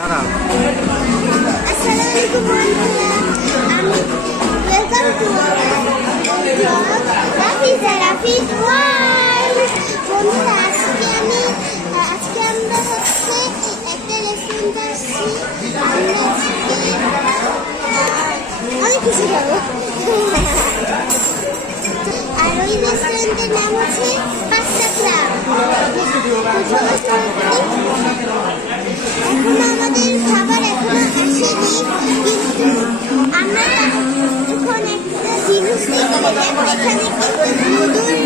আসসালামু আলাইকুম বন্ধুরা, আমি রাফিজ ওয়ার্ল্ড। বন্ধুরা, আজকে আমরা একটা রেস্টুরেন্ট আসছি। আমরা অনেক কিছু খাবো, আর ওই রেস্টুরেন্টের নাম হচ্ছে পাস্তা ক্লাব। এখনো আমাদের খাবার আসেনি, কিন্তু আমরা এখন একটা জিনিস দেখতে, এখানে কিন্তু নুডল